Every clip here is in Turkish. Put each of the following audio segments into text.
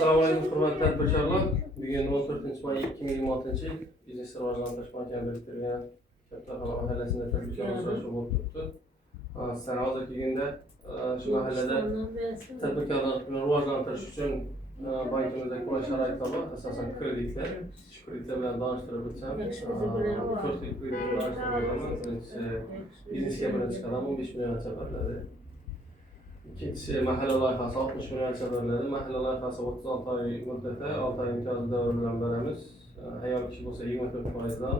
Assalomu alaykum hurmatli tadbirkorlar. Bugun 14 may 2026 yil biznes rivojlantirish markazi biriktirilgan Kattaxon mahallasida tadbirkorlar uchrashuvi bo'lib turibdi. Sizlar hozirgi kunda shu mahallada tadbirkorlarni rivojlantirish uchun bankimizda qulay sharoitlar bor. Asosan kreditlar. Shu kreditlar bilan tanishtirib o'tsam, 4 xil kreditlar tanishtirib o'taman. Birinchisi biznesga birinchi qadam 15 milliongacha beriladi. İkincisi mahalle loyihasi 60 milliongacha beriladi. Mahalle loyihasi 36 oy muddatda 6 oy imtiyozli davr bilan beramiz. Ayol kishi bo'lsa 24%dan,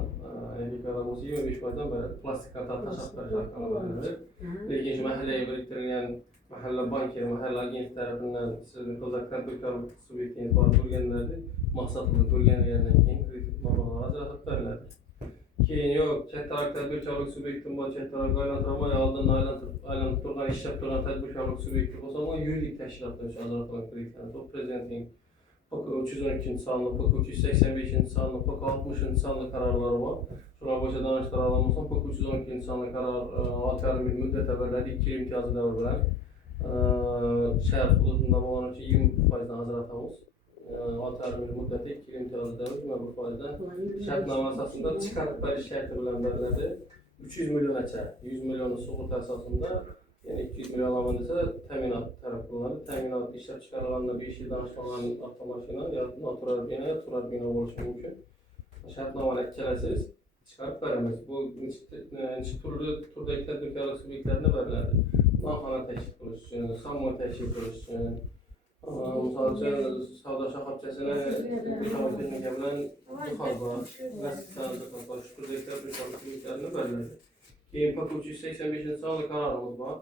erkaklar bo'lsa 25%dan plastik karta tashlab berish orqali beriladi. Lekin shu mahallaga biriktirilgan mahalla banki, mahalla agenti tarafidan sizni qo'lda tadbirkor subyektingiz bor bo'lganlarda maqsadini ko'rganligidan keyin kredit mablag'lari ajratib beriladi. Keyin yo'q, kattaroq tadbirkorlik subyektim bor, kattaroq aylantirmay oldin aylantirib turgan, ishlab turgan tadbirkorlik subyekti bo'lsa, u yuridik tashkilotlar uchun ajratilgan kreditlarni Prezidentning PK 312-sonli, PK 385-sonli, PK 60-sonli qarorlari bor. Shular bo'yicha tanishtira olmasam, PK 312-sonli qaror 6 yarim yil muddatda beriladi, 2 yil imtiyozli davr bilan. Shahar hududida bo'lgancha 20%dan ajratamiz. 6 yarim yil muddatda 2 yil imtiyozli davr 20%dan. Shartnoma asosida chiqarib berish sharti bilan beriladi. 300 milliongacha, 100 million sug'urta asosida, ya'ni 200 million olgan desa ta'minot taraf qilinadi. Ta'minot ishlab chiqarilganda 5 yildan oshmagan avtomashina yoki noturar bino, turar bino bo'lishi mumkin. Shartnomani ikkalasiz chiqarib beramiz. Bu necha turdagi tadbirkorlik subyektlarida beriladi. Nonxona tashkil qilish uchun, sammoy tashkil qilish uchun, misol uchun savdo shoxobchasini mexanik texnika bilan jihozlash, plastikdan jihozlash, shu turdagi tadbirkorlik subyektlarini beriladi. Keyin PK 385-sonli qarorimiz bor.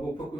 Bu PK